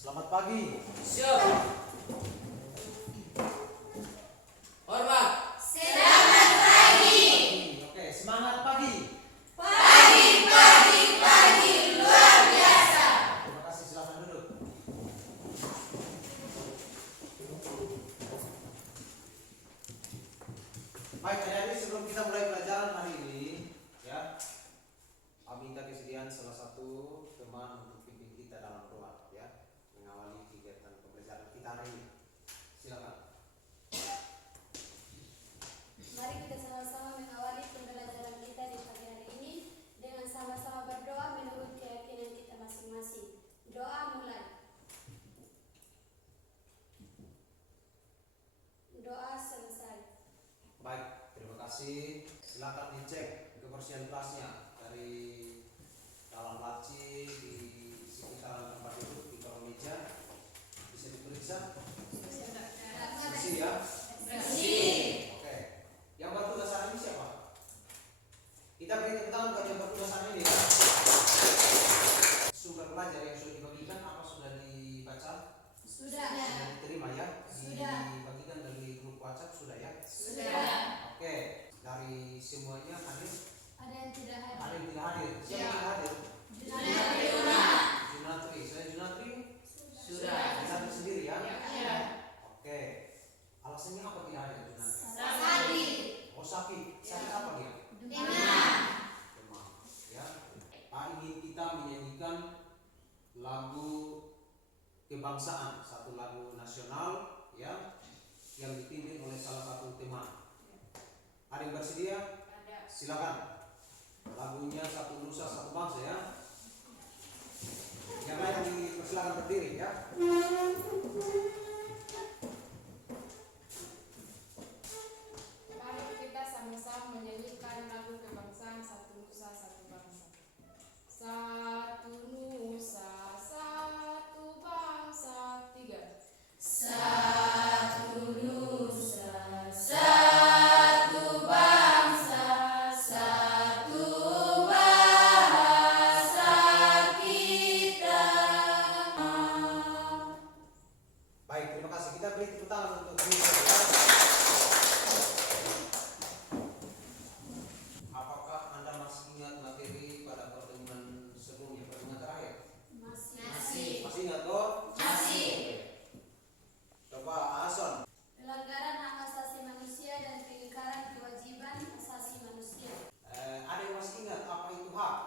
Selamat pagi. Siap. Hormat. Selamat pagi. Oke, semangat pagi. Pagi luar biasa. Terima kasih, silakan duduk. Baik, adik-adik, sebelum kita mulai pelajaran hari ini, ya, kami minta kesediaan salah satu teman untuk pimpin kita dalam doa, ya, mengawali kegiatan pembelajaran kita hari ini. Silakan. Mari kita sama-sama mengawali pembelajaran kita di pagi hari ini dengan sama-sama berdoa menurut keyakinan kita masing-masing. Doa mulai. Doa selesai. Baik, terima kasih. Silakan dicek kebersihan kelasnya dari dalam laci, di sekitaran tempat duduk, di kolong meja. Bisa diperiksa? Bersih ya? Bersih. Oke. Yang bertugas hari ini siapa? Kita beri tepuk tangan buat yang bertugas hari ini ya. Sumber belajar yang sudah dibagikan apa sudah dibaca? Sudah. Sudah diterima ya? Sudah. Dibagikan dari grup WhatsApp sudah ya? Sudah. Oke. Dari semuanya hadir? Ada yang tidak hadir? Ada yang tidak hadir? Siapa yang tidak hadir? Junatri Una. Junatri. Saya Junatri? Sudah. Junatri sendiri ya? Ya. Oke. Alasannya apa tidak hadir Junatri? Sakit. Oh sakit. Sakit apa dia? Demam. Demam. Ya. Hari ini kita menyanyikan lagu kebangsaan, satu lagu nasional ya, yang dipimpin oleh salah satu teman. Ada yang bersedia? Ada. Silakan. Lagunya Satu Nusa Satu Bangsa ya. Yang lain dipersilakan berdiri ya. Mari kita sama-sama menyanyikan lagu kebangsaan Satu Nusa Satu Bangsa. Satu Nusa Satu Bangsa. 3. Satu nusa, satu bangsa, satu bahasa kita. Baik, terima kasih. Kita beri tepuk tangan untuk Nusa ya. Apakah Anda masih ingat materi pada pertemuan sebelumnya, pertemuan terakhir? Masih. Masih ingat kok? Masih. Coba Ason. Pelanggaran hak asasi manusia dan pengingkaran kewajiban asasi manusia. Ada yang masih ingat apa itu hak?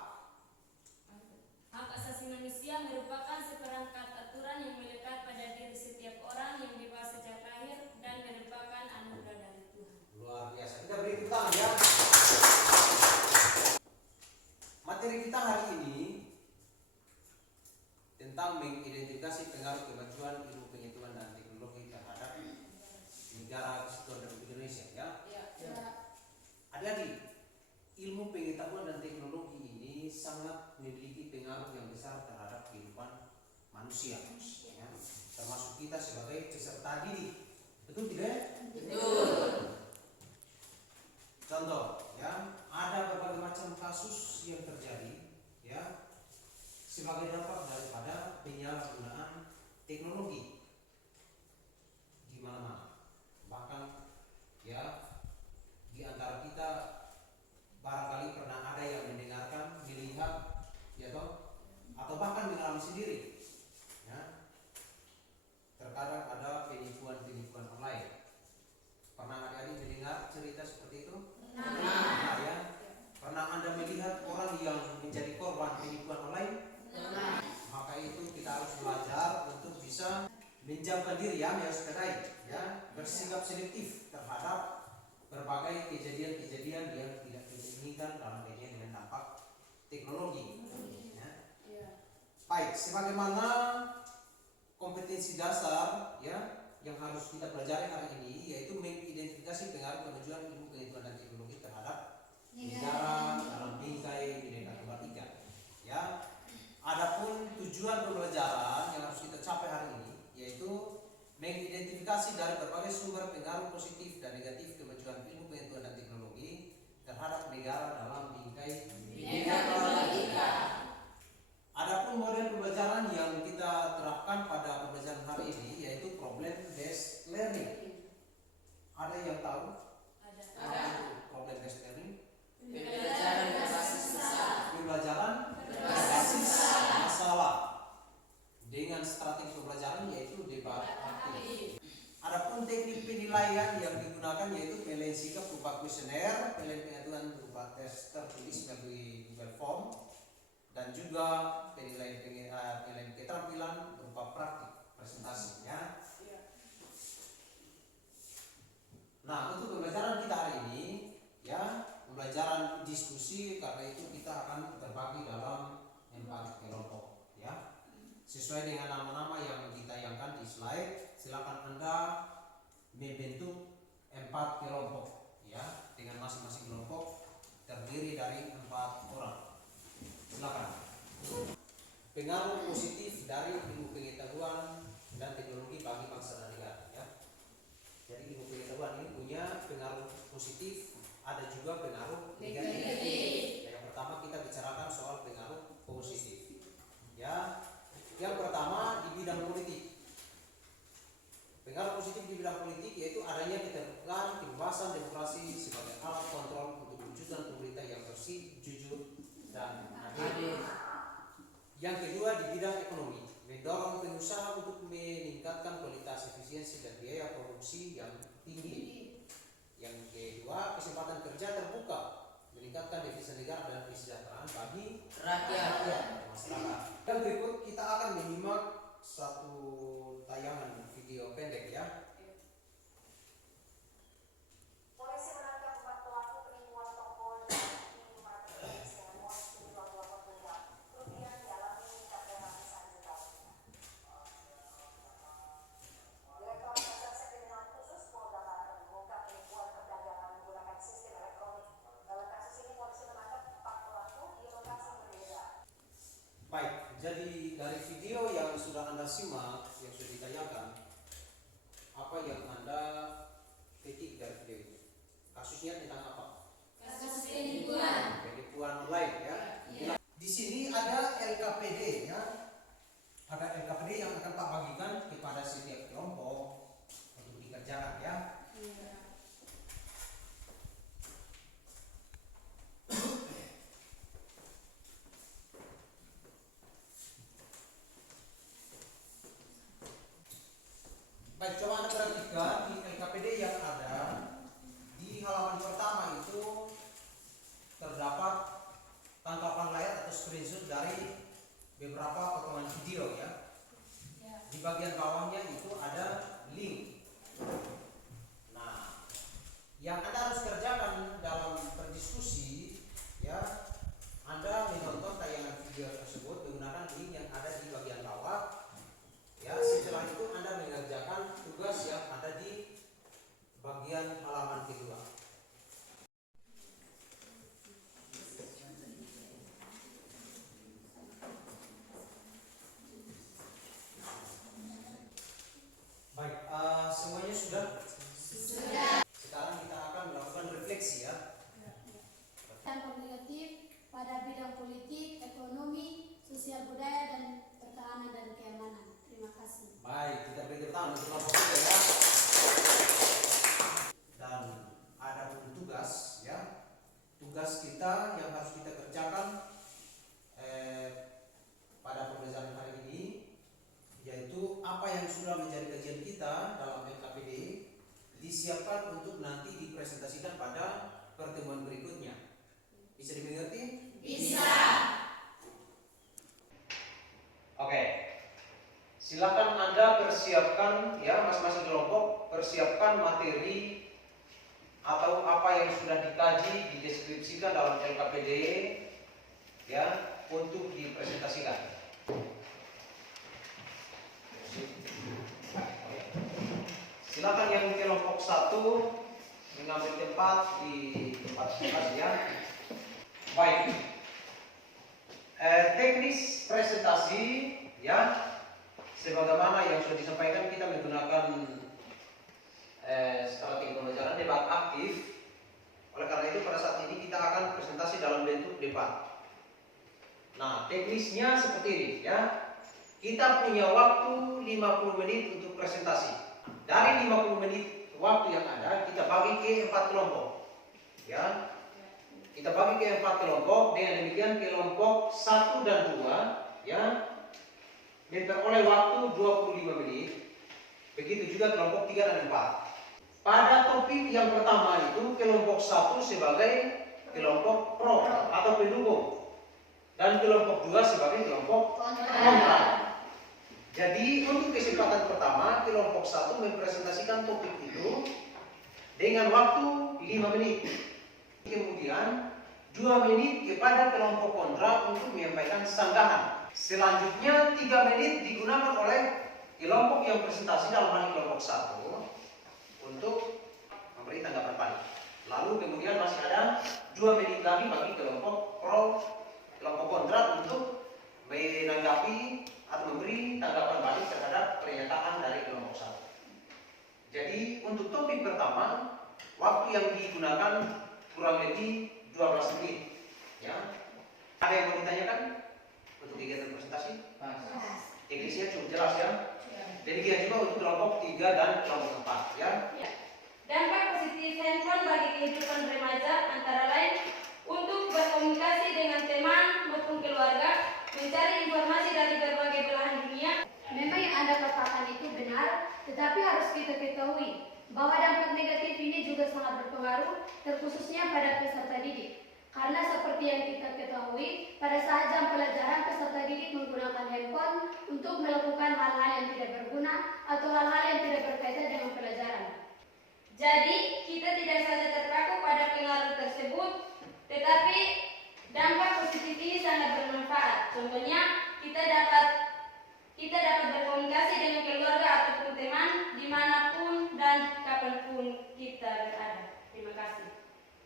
Hak asasi manusia merupakan seperangkat aturan yang melekat pada diri setiap orang yang bebas sejak lahir dan merupakan anugerah dari Tuhan. Luar biasa. Kita beri tepuk tangan ya. Materi kita hari ini tentang mengidentifikasi pengaruh kemajuan ilmu pengetahuan dan teknologi terhadap negara kesatuan Republik Indonesia ya. Adik-adik, ilmu pengetahuan dan teknologi ini sangat memiliki pengaruh yang besar terhadap kehidupan manusia ya. Termasuk kita sebagai peserta didik. Betul tidak? Betul. Contoh ya, ada berbagai macam kasus yang terjadi ya sebagai dampak daripada penyalahgunaan teknologi di mana-mana. Bahkan ya di antara kita barangkali pernah ada yang mendengarkan, melihat ya toh, atau bahkan mengalami sendiri ya. Terkadang ada penipuan-penipuan online. Pernah adik-adik mendengar cerita seperti itu? Pernah ya. Pernah Anda melihat orang yang menjadi korban penipuan online? Maka itu kita harus belajar untuk bisa menjauhkan diri ya, mewaspadai ya, bersikap selektif terhadap berbagai kejadian-kejadian yang tidak kita inginkan dalam kaitan dengan dampak teknologi ya. Baik, sebagaimana kompetensi dasar ya yang harus kita pelajari hari ini yaitu mengidentifikasi pengaruh kemajuan ilmu pengetahuan dan teknologi terhadap negara dalam bingkai Bhinneka Tunggal Ika ya. Adapun tujuan pembelajaran yang harus kita capai hari ini yaitu mengidentifikasi dari berbagai sumber pengaruh positif dan negatif kemajuan ilmu pengetahuan dan teknologi terhadap negara dalam bingkai Bhinneka Tunggal Ika. Adapun model pembelajaran yang kita terapkan gunakan pada pembelajaran hari ini yaitu problem based learning. Ada yang tahu Ada. problem based learning? Pembelajaran berbasis masalah. Pembelajaran berbasis masalah dengan strategi pembelajaran yaitu debat aktif. Adapun teknik penilaian yang digunakan yaitu penilaian sikap berupa kuesioner, penilaian pengetahuan berupa tes tertulis melalui Google Form, dan juga penilaian keterampilan berupa praktik presentasi. Ya. Nah, untuk pembelajaran kita hari ini, ya, pembelajaran diskusi, karena itu kita akan terbagi dalam 4 kelompok, ya. Sesuai dengan nama-nama yang ditayangkan di slide, silakan Anda membentuk 4 kelompok, ya, dengan masing-masing kelompok terdiri dari 4 orang. Silakan. Pengaruh positif dari ilmu pengetahuan dan teknologi bagi bangsa dan negara, ya. Jadi ilmu pengetahuan ini punya pengaruh positif, ada juga pengaruh negatif. Yang pertama kita bicarakan soal pengaruh positif, ya. Yang pertama di bidang politik. Pengaruh positif di bidang politik yaitu adanya keterbukaan, kebebasan demokrasi sebagai alat kontrol untuk mewujudkan pemerintah yang bersih, jujur, dan adil. Yang kedua di bidang ekonomi, mendorong pengusaha untuk meningkatkan kualitas, efisiensi, dan biaya produksi yang tinggi. Yang kedua, kesempatan kerja terbuka, meningkatkan devisa negara dan kesejahteraan bagi Rakyat. masyarakat. Dan berikut kita akan menyimak satu tayangan video pendek, ya. Polisi menangkap 4 pelaku penipuan toko dan minimarket dengan uang senilai 20 miliar rupiah dialami mencapai ratusan juta rupiah. Direktorat Reserse Kriminal Khusus Polda Banten mengungkap penipuan perdagangan menggunakan sistem elektronik. Dalam kasus ini polisi menangkap 4 pelaku di lokasi berbeda. Baik, jadi dari video yang sudah Anda simak, yang sudah ditayangkan, apa yang Anda petik dari video ini? Kasusnya tentang apa? Kasus penipuan. Penipuan online, ya. Di sini ada LKPD, ya. Ada LKPD yang akan Pak bagikan kepada setiap kelompok untuk dikerjakan, ya. Baik, coba Anda perhatikan di LKPD yang ada di halaman pertama itu terdapat tangkapan layar atau screenshot dari beberapa potongan video, ya. Di bagian bawahnya itu ada link. Nah, yang Anda harus kerjakan dalam berdiskusi, ya, Anda menonton tayangan video tersebut menggunakan link yang ada di bagian bawah. Ya, setelah itu Anda mengerjakan tugas yang ada di bagian halaman kedua. Baik, semuanya sudah? Sudah. Sekarang kita akan melakukan refleksi, ya. Dan komunikatif pada bidang politik, ekonomi, sosial budaya, dan pertahanan dan keamanan. Terima kasih. Baik, kita beri tepuk tangan untuk kelompok kita, ya. Dan ada tugas, ya. Tugas kita yang harus kita kerjakan pada pembelajaran hari ini yaitu apa yang sudah menjadi kajian kita dalam LKPD disiapkan untuk nanti dipresentasikan pada pertemuan berikutnya. Bisa dimengerti? Bisa. Oke. Silakan Anda persiapkan, ya, masing-masing kelompok persiapkan materi atau apa yang sudah dikaji, dideskripsikan dalam LKPD, ya, untuk dipresentasikan. Silakan yang kelompok 1 mengambil tempat di tempat kelas, ya. Baik. Teknis presentasi, ya, sebagaimana yang sudah disampaikan, kita menggunakan strategi pembelajaran debat aktif. Oleh karena itu pada saat ini kita akan presentasi dalam bentuk debat. Nah, teknisnya seperti ini, ya. kita punya waktu 50 menit untuk presentasi. Dari 50 menit waktu yang ada, kita bagi ke 4 kelompok. Ya. Kita bagi ke 4 kelompok, dengan demikian kelompok 1 dan 2 ya memperoleh waktu 25 menit. Begitu juga kelompok 3 dan 4. Pada topik yang pertama itu kelompok 1 sebagai kelompok pro atau pendukung dan kelompok 2 sebagai kelompok kontra. Jadi untuk kesempatan pertama kelompok 1 mempresentasikan topik itu dengan waktu 5 menit. Kemudian 2 menit kepada kelompok kontra untuk menyampaikan sanggahan. Selanjutnya 3 menit digunakan oleh kelompok yang presentasi dalam hal kelompok 1 untuk memberi tanggapan balik. Lalu kemudian masih ada 2 menit lagi bagi kelompok pro, kelompok kontra untuk menanggapi atau memberi tanggapan balik terhadap pernyataan dari kelompok 1. Jadi untuk topik pertama waktu yang digunakan kurang lebih 12 menit. Ya. Ada yang mau ditanyakan untuk kegiatan presentasi? Teknisnya cukup jelas ya. Demikian juga untuk kelompok 3 dan kelompok 4 ya. Dampak positif handphone bagi kehidupan remaja antara lain untuk berkomunikasi dengan teman maupun keluarga, mencari informasi dari berbagai belahan dunia. Memang yang Anda katakan itu benar, tetapi harus kita ketahui bahwa dampak negatif ini juga sangat berpengaruh, terkhususnya pada peserta didik. Karena seperti yang kita ketahui, pada saat jam pelajaran peserta didik menggunakan handphone untuk melakukan hal-hal yang tidak berguna atau hal-hal yang tidak berkaitan dengan pelajaran. Jadi, kita tidak saja terpaku pada pengaruh tersebut, tetapi dampak positif ini sangat bermanfaat. Contohnya, kita dapat berkomunikasi dengan keluarga ataupun teman dimanapun dan kapanpun kita berada. Terima kasih.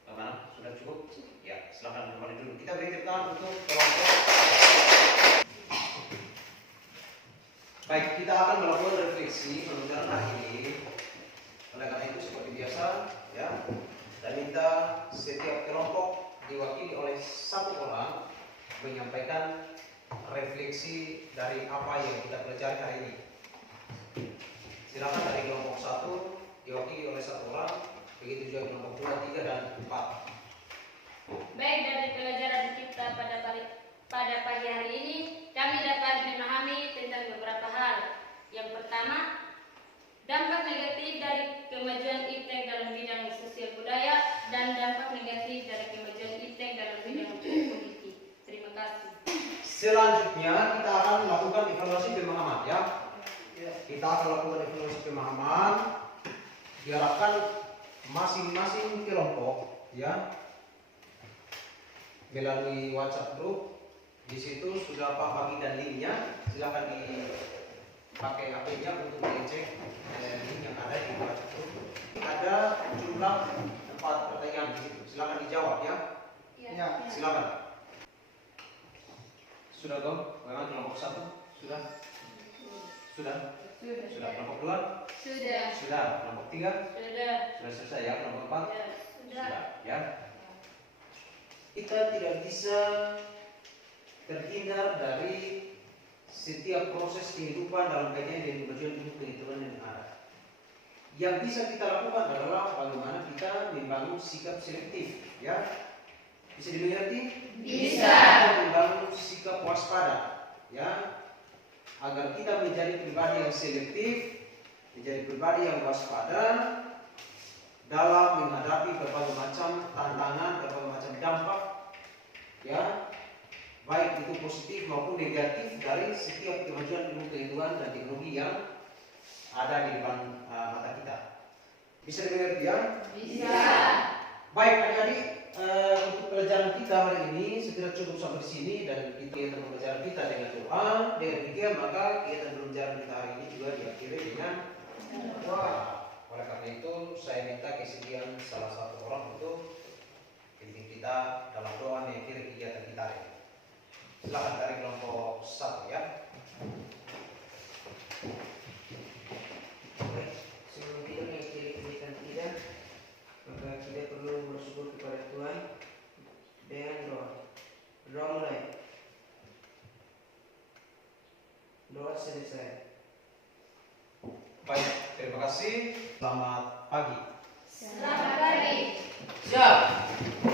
Bagaimana? Sudah cukup? Ya, silakan kembali dulu. Kita beri tepuk tangan untuk kelompok. Baik, kita akan melakukan refleksi pembelajaran hari ini. Oleh karena itu seperti biasa, ya, saya minta setiap kelompok diwakili oleh 1 orang menyampaikan refleksi dari apa yang kita pelajari hari ini. Silakan dari kelompok 1 diwakili oleh 1 orang, begitu juga kelompok 2, 3 dan 4. Baik, dari pelajaran kita pada pagi hari ini, kami dapat memahami tentang beberapa hal. Yang pertama, dampak negatif dari kemajuan iptek dalam bidang sosial budaya dan dampak negatif dari kemajuan iptek dalam bidang politik. Terima kasih. Selanjutnya kita akan melakukan evaluasi pemahaman ya. Kita akan lakukan evaluasi pemahaman. Diharapkan masing-masing kelompok ya melalui WhatsApp group. Di situ sudah Pak bagi dan linknya. Silakan dipakai HP-nya untuk dicek link yang ada di WhatsApp group. Ada jumlah 4 pertanyaan di situ. Silakan dijawab ya. Ya. Silakan. Sudah dong? Bagaimana kelompok 1? Sudah? Sudah? Sudah. Kelompok 2? Sudah. Kelompok 3? Sudah selesai ya. Kelompok 4? Sudah. Ya. Kita tidak bisa terhindar dari setiap proses kehidupan dalam kaitan dengan kemajuan ilmu pengetahuan yang ada. Yang bisa kita lakukan adalah bagaimana kita membangun sikap selektif, ya. Bisa dimengerti? Bisa. Kita membangun sikap waspada, ya, agar kita menjadi pribadi yang selektif, menjadi pribadi yang waspada dalam menghadapi berbagai macam tantangan, berbagai macam dampak, ya, baik itu positif maupun negatif dari setiap kemajuan ilmu pengetahuan dan teknologi yang ada di depan mata kita. Bisa dimengerti ya? Bisa. Baik adik-adik, untuk pelajaran kita hari ini sekira cukup sampai di sini dan kita kegiatan pembelajaran kita dengan doa. Dengan demikian maka kegiatan pembelajaran kita hari ini juga diakhiri dengan doa. Oleh karena itu saya minta kesediaan salah satu orang untuk pimpin kita dalam doa mengakhiri kegiatan kita hari ini. Silakan dari kelompok 1 ya. Sebelum kita mengakhiri kegiatan kita, maka kita perlu bersyukur kepada Tuhan dengan doa. Doa mulai. Doa selesai. Baik, terima kasih. Selamat pagi. Selamat pagi. Siap.